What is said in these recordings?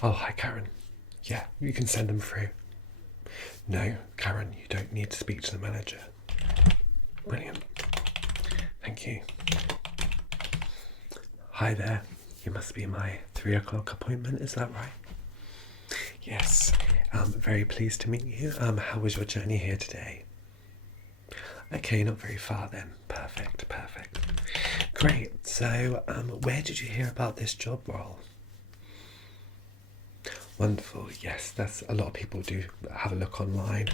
Oh, hi, Karen. Yeah, you can send them through. No, Karen, you don't need to speak to the manager. Brilliant. Thank you. Hi there. You must be my 3 o'clock appointment, is that right? Yes. Very pleased to meet you. How was your journey here today? Okay, not very far then. Perfect, perfect. Great. So, where did you hear about this job role? Wonderful. Yes, that's a lot of people do have a look online.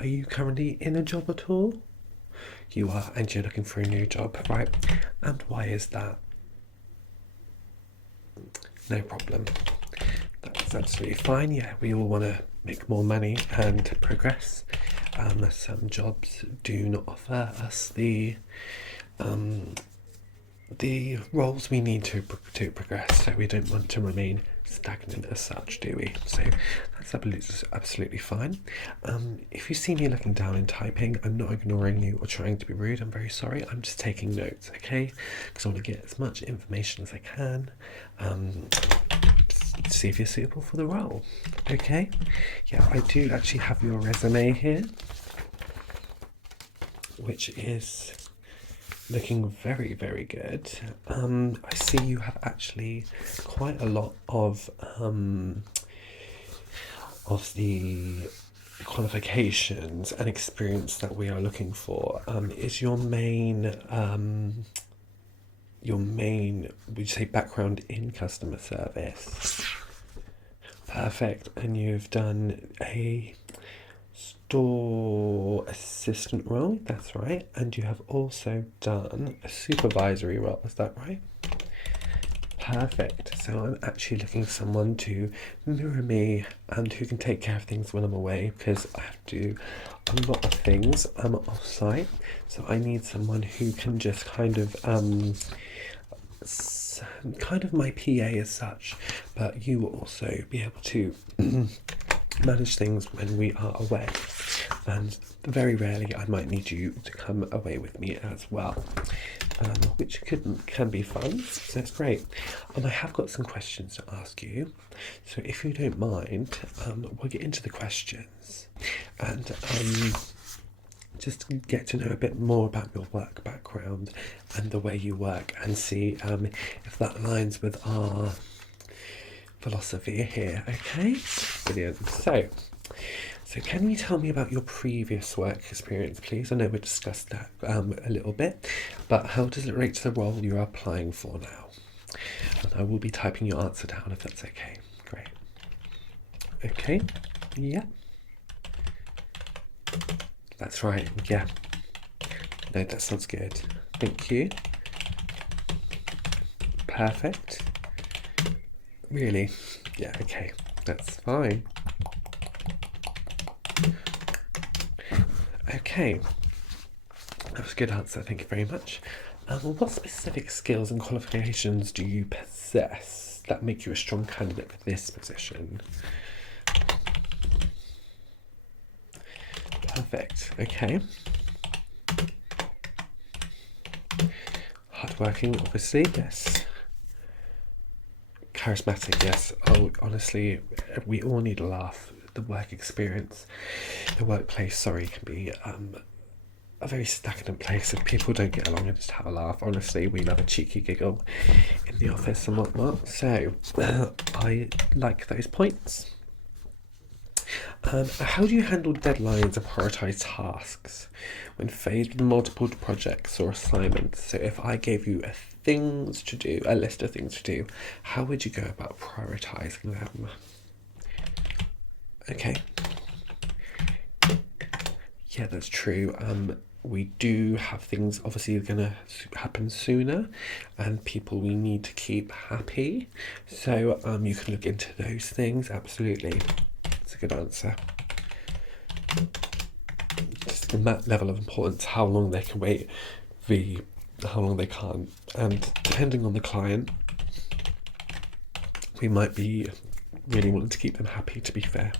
Are you currently in a job at all? You are, and you're looking for a new job, right? And why is that? No problem. That's absolutely fine. Yeah, we all want to make more money and progress. Some jobs do not offer us the roles we need to progress, so we don't want to remain stagnant as such, do we? So that's absolutely fine. If you see me looking down and typing, I'm not ignoring you or trying to be rude. I'm very sorry. I'm just taking notes, okay? Because I want to get as much information as I can to see if you're suitable for the role. Okay? Yeah, I do actually have your resume here, which is looking very, very good. I see you have actually quite a lot of the qualifications and experience that we are looking for. Is your main would you say background in customer service? Perfect. And you've done a store assistant role, that's right, and you have also done a supervisory role, is that right? Perfect. So I'm actually looking for someone to mirror me and who can take care of things when I'm away, because I have to do a lot of things off site. So I need someone who can just kind of my PA as such, but you will also be able to manage things when we are away. And very rarely I might need you to come away with me as well, which can be fun. So it's great. And I have got some questions to ask you. So if you don't mind, we'll get into the questions and just get to know a bit more about your work background and the way you work, and see if that aligns with our philosophy here. Okay, brilliant. So can you tell me about your previous work experience, please? I know we discussed that a little bit, but how does it relate to the role you're applying for now? And I will be typing your answer down if that's okay. Great. Okay. Yeah. That's right. Yeah. No, that sounds good. Thank you. Perfect. Really? Yeah, okay. That's fine. Okay. That was a good answer. Thank you very much. Well, what specific skills and qualifications do you possess that make you a strong candidate for this position? Perfect. Okay. Hardworking, obviously, yes. Charismatic, yes. Oh, honestly, we all need a laugh. The work experience, the workplace, sorry, can be a very stagnant place. If people don't get along and just have a laugh, honestly, we love a cheeky giggle in the office and whatnot. So, I like those points. How do you handle deadlines and prioritize tasks when faced with multiple projects or assignments? So if I gave you a list of things to do, how would you go about prioritizing them? Okay. Yeah, that's true. We do have things obviously going to happen sooner, and people we need to keep happy. So you can look into those things. Absolutely. That's a good answer. Just the level of importance, how long they can wait, how long they can't, and depending on the client, we might be really wanting to keep them happy, to be fair.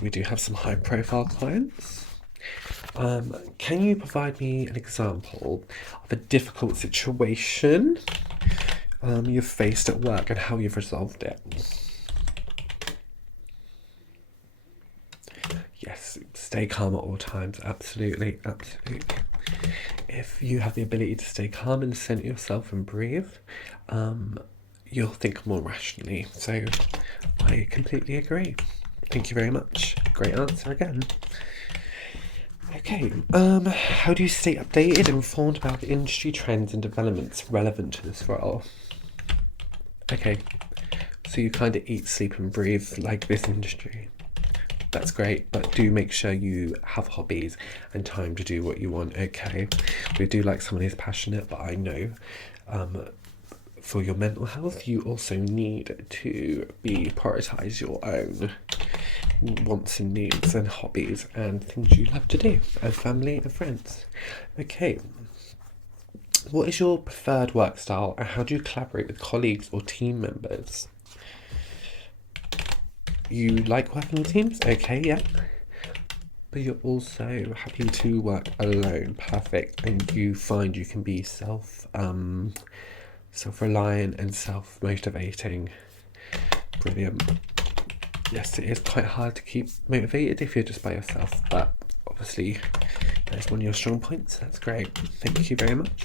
We do have some high profile clients. Can you provide me an example of a difficult situation you've faced at work and how you've resolved it? Yes, stay calm at all times. Absolutely, absolutely. If you have the ability to stay calm and center yourself and breathe, you'll think more rationally. So I completely agree. Thank you very much. Great answer again. Okay, how do you stay updated and informed about the industry trends and developments relevant to this role? Okay, so you kind of eat, sleep and breathe like this industry. That's great, but do make sure you have hobbies and time to do what you want, okay? We do like someone who's passionate, but I know for your mental health, you also need to prioritise your own wants and needs and hobbies and things you love to do and family and friends. Okay, what is your preferred work style and how do you collaborate with colleagues or team members? You like working with teams? Okay, yeah. But you're also happy to work alone. Perfect. And you find you can be self-reliant and self-motivating. Brilliant. Yes, it is quite hard to keep motivated if you're just by yourself, but obviously that's one of your strong points. That's great. Thank you very much.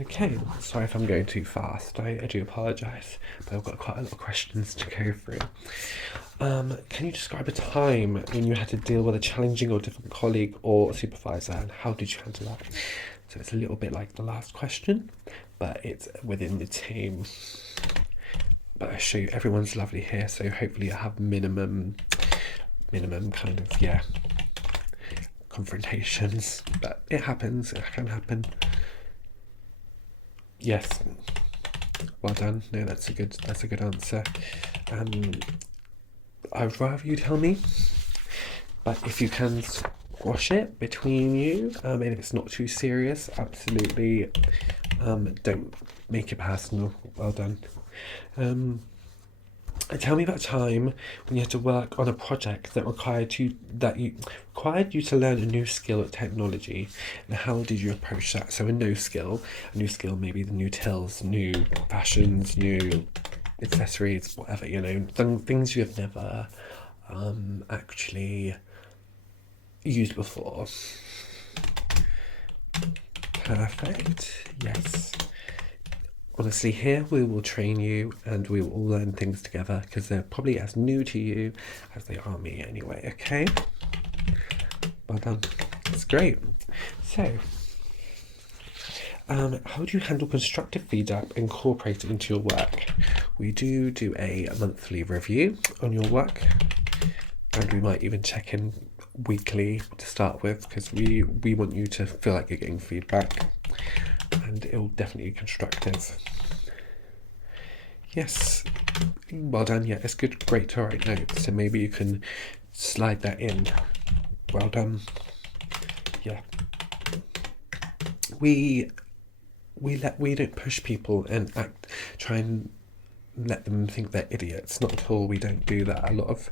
Okay, sorry if I'm going too fast. I do apologise, but I've got quite a lot of questions to go through. Can you describe a time when you had to deal with a challenging or difficult colleague or supervisor, and how did you handle that? So it's a little bit like the last question, but it's within the team. But I assure you, everyone's lovely here, so hopefully I have minimum kind of, yeah, confrontations. But it happens, it can happen. Yes. Well done. No, that's a good answer. I would rather you tell me, but if you can squash it between you, and if it's not too serious, absolutely, don't make it personal. Well done. Tell me about a time when you had to work on a project that required you to learn a new skill or technology, and how did you approach that? So a new skill maybe the new tills, new fashions, new accessories, whatever, things you have never actually used before. Perfect. Yes. Honestly, here we will train you and we will all learn things together because they're probably as new to you as they are me anyway, okay? Well done. That's great. So, how do you handle constructive feedback and incorporate it into your work? We do a monthly review on your work, and we might even check in weekly to start with because we want you to feel like you're getting feedback. And it will definitely be constructive. Yes, well done. Yeah, it's good, great to write notes. So maybe you can slide that in. Well done. Yeah. We don't push people and try and let them think they're idiots. Not at all. We don't do that. A lot of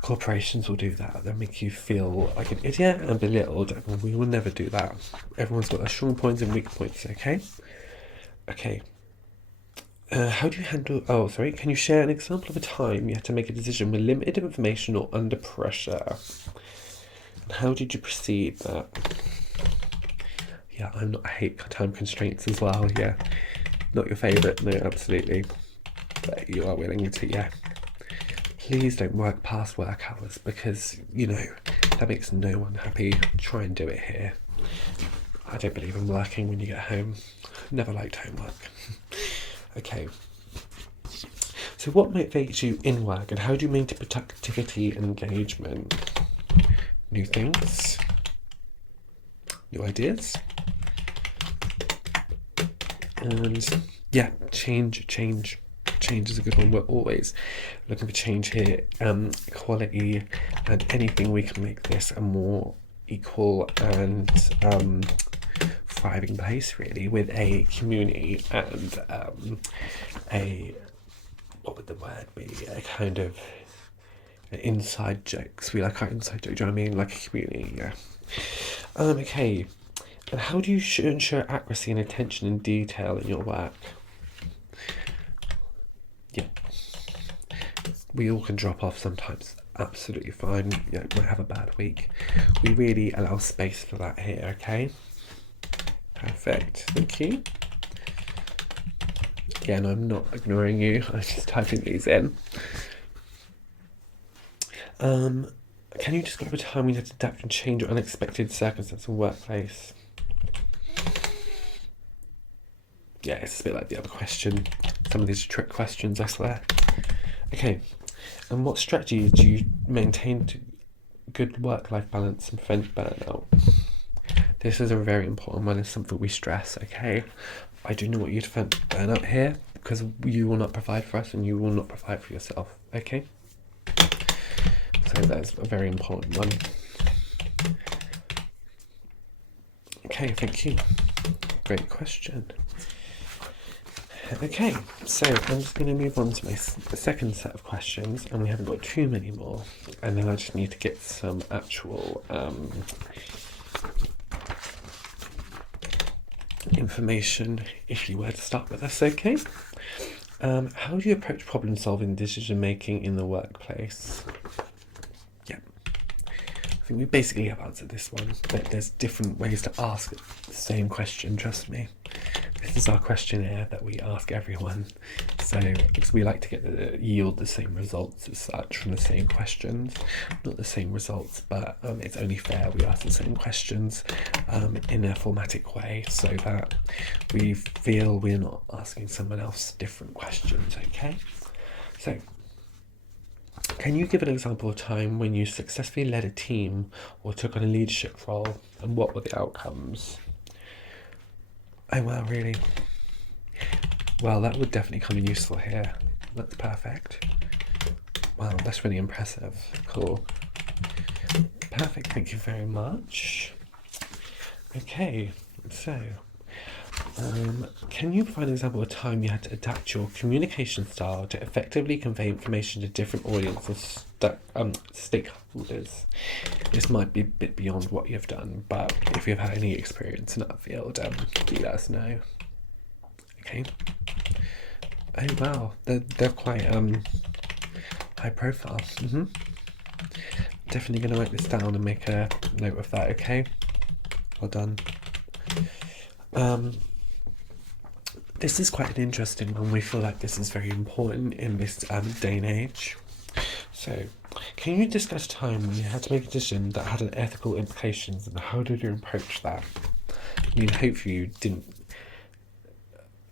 corporations will do that. They'll make you feel like an idiot and belittled. We will never do that. Everyone's got their strong points and weak points, okay? Okay. How do you handle... Oh, sorry. Can you share an example of a time you had to make a decision with limited information or under pressure? And how did you proceed that? Yeah, I hate time constraints as well, yeah. Not your favourite, no, absolutely. But you are willing to, yeah. Please don't work past work hours because, that makes no one happy. Try and do it here. I don't believe in working when you get home. Never liked homework. Okay. So what motivates you in work and how do you maintain productivity and engagement? New things? New ideas? And yeah, change is a good one. We're always looking for change here, quality, and anything we can make this a more equal and thriving place, really, with a community and what would the word be? A kind of inside jokes. We like our inside jokes. Do you know what I mean? Like a community, yeah. Okay. And how do you ensure accuracy and attention and detail in your work? Yeah. We all can drop off sometimes. absolutely fine. Yeah, might have a bad week. We really allow space for that here, okay? Perfect, thank you. Again, I'm not ignoring you, I'm just typing these in. Can you describe a time when you had to adapt and change your unexpected circumstances in the workplace? Yeah, it's a bit like the other question. Some of these are trick questions, I swear. Okay, and what strategy do you maintain to good work-life balance and prevent burnout? This is a very important one. It's something we stress, okay? I do not want you to prevent burnout here because you will not provide for us and you will not provide for yourself, okay? So that's a very important one. Okay, thank you. Great question. Okay, so I'm just going to move on to my second set of questions, and we haven't got too many more, and then I just need to get some actual information if you were to start with us, okay? How do you approach problem solving and decision making in the workplace? Yeah, I think we basically have answered this one, but there's different ways to ask the same question, trust me. This is our questionnaire that we ask everyone, so because we like to get yield the same results as such from the same questions, not the same results, but it's only fair we ask the same questions in a formatic way so that we feel we're not asking someone else different questions, okay? So, can you give an example of a time when you successfully led a team or took on a leadership role, and what were the outcomes? Oh wow, really? Well, that would definitely come in useful here. That's perfect. Wow, that's really impressive. Cool. Perfect, thank you very much. Okay, so can you provide an example of a time you had to adapt your communication style to effectively convey information to different audiences and stakeholders? This might be a bit beyond what you've done, but if you've had any experience in that field, do let us know. Okay. Oh wow, they're quite high profile. Definitely going to write this down and make a note of that, okay? Well done. This is quite an interesting one. We feel like this is very important in this day and age. So, can you discuss a time when you had to make a decision that had an ethical implications, and how did you approach that? I mean, hopefully you didn't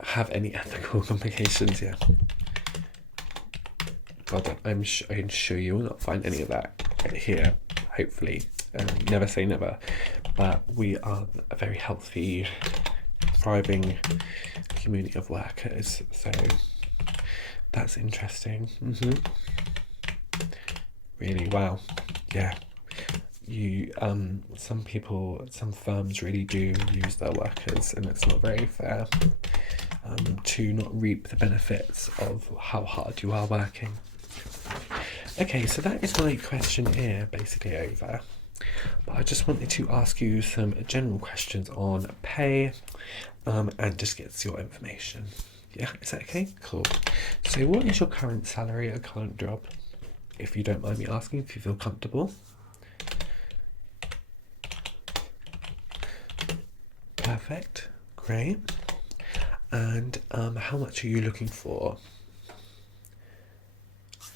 have any ethical complications, yeah. Well done. I'm sure you will not find any of that here, hopefully. Never say never. But we are a very healthy, thriving community of workers, so that's interesting. Really, wow. Yeah, you some firms really do use their workers, and it's not very fair to not reap the benefits of how hard you are working. Okay, so that is my questionnaire basically over. But I just wanted to ask you some general questions on pay and just get your information. Yeah, is that okay? Cool. So what is your current salary at a current job? If you don't mind me asking, if you feel comfortable. Perfect. Great. And how much are you looking for?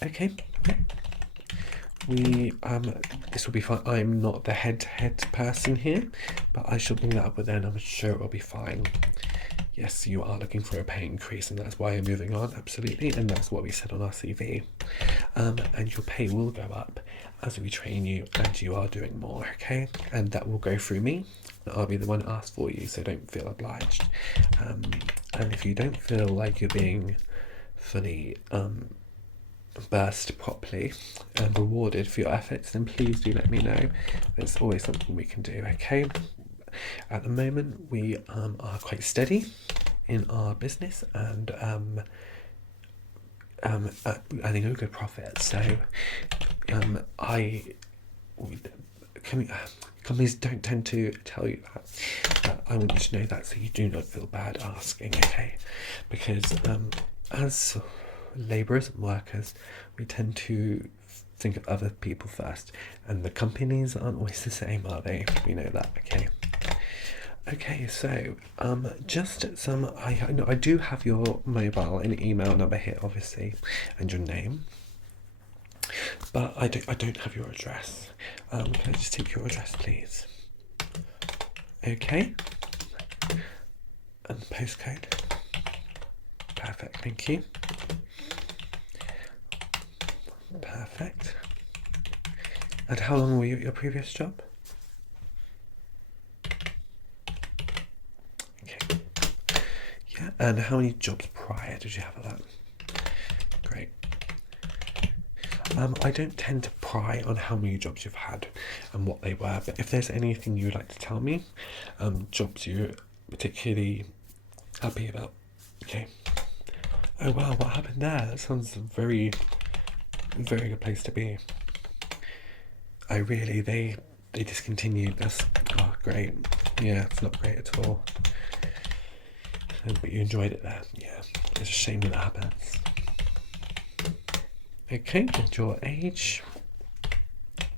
Okay. This will be fine. I'm not the head person here, but I shall bring that up with them. I'm sure it'll be fine. Yes, you are looking for a pay increase, and that's why you're moving on, absolutely, and that's what we said on our CV. And your pay will go up as we train you, and you are doing more, okay? And that will go through me. I'll be the one asked for you, so don't feel obliged. And if you don't feel like you're being fully burst properly and rewarded for your efforts, then please do let me know. There's always something we can do, okay? At the moment, we are quite steady in our business and earning a good profit. So, companies don't tend to tell you that. I want you to know that so you do not feel bad asking, okay? Because as labourers and workers, we tend to think of other people first, and the companies aren't always the same, are they? We know that, okay? Okay, so just some. I know I do have your mobile and email number here, obviously, and your name, but I don't have your address. Can I just take your address, please? Okay, and the postcode. Perfect, thank you. Perfect. And how long were you at your previous job? Okay. Yeah, and how many jobs prior did you have of that? Great. I don't tend to pry on how many jobs you've had and what they were, but if there's anything you'd like to tell me, jobs you're particularly happy about. Okay. Oh wow, what happened there? That sounds very good place to be. Oh really? They discontinued. That's great. Yeah, it's not great at all. But you enjoyed it there. Yeah, it's a shame that happens. Okay, and your age.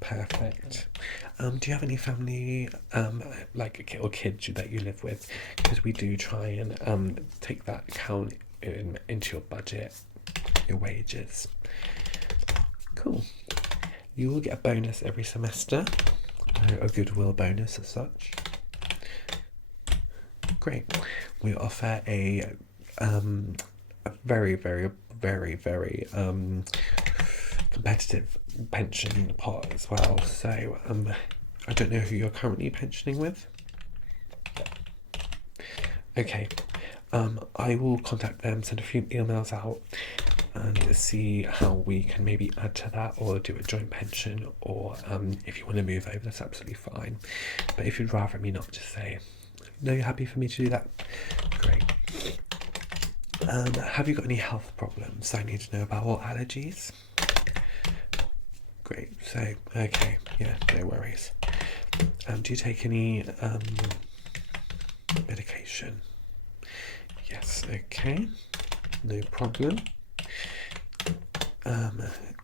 Perfect. Do you have any family, like or kids that you live with? Because we do try and take that account into your budget, your wages. Cool. You will get a bonus every semester, a goodwill bonus as such. Great. We offer a very competitive pension pot as well. So I don't know who you're currently pensioning with. Okay. I will contact them, send a few emails out, and see how we can maybe add to that or do a joint pension, or if you want to move over, that's absolutely fine. But if you'd rather me not, just say no, you're happy for me to do that. Great. Have you got any health problems I need to know about, or allergies? Great. So okay, yeah, no worries. Do you take any medication? Yes, okay, no problem.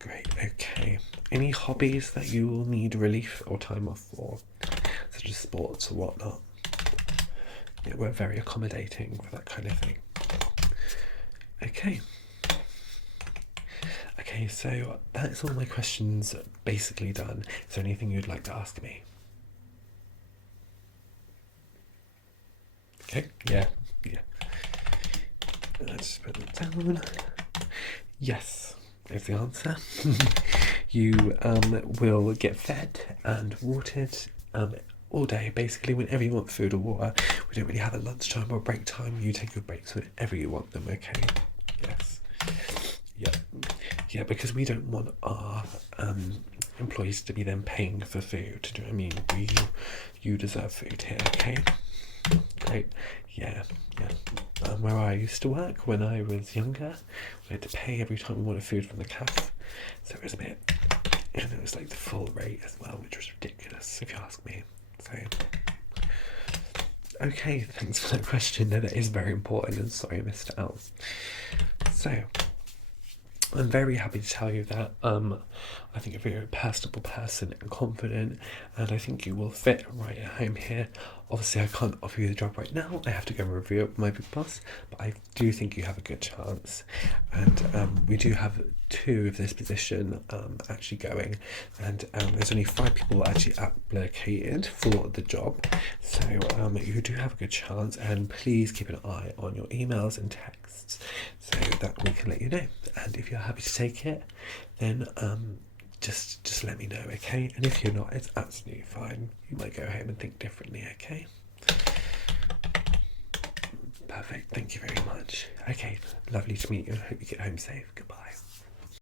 Great, okay. Any hobbies that you will need relief or time off for, such as sports or whatnot? Yeah, we're very accommodating for that kind of thing. Okay. Okay, so that's all my questions basically done. Is there anything you'd like to ask me? Okay, yeah. Let's put it down. Yes, is the answer. You will get fed and watered all day, basically, whenever you want food or water. We don't really have a lunchtime or break time. You take your breaks whenever you want them, okay? Yes. Yeah, because we don't want our employees to be then paying for food. Do you know what I mean? You deserve food here, okay? Great. Yeah. Where I used to work when I was younger, we had to pay every time we wanted food from the cafe, so it was a bit, and it was like the full rate as well, which was ridiculous if you ask me. So okay, thanks for that question. No, that is very important, and sorry I missed it out. So I'm very happy to tell you that I think you're a very personable person and confident, and I think you will fit right at home here. Obviously, I can't offer you the job right now. I have to go and review it with my big boss, but I do think you have a good chance. And we do have 2 of this position actually going, and there's only 5 people actually applicated for the job. So you do have a good chance, and please keep an eye on your emails and texts so that we can let you know. And if you're happy to take it, then just let me know, okay? And if you're not, it's absolutely fine. You might go home and think differently, okay? Perfect. Thank you very much. Okay, lovely to meet you. I hope you get home safe. Goodbye.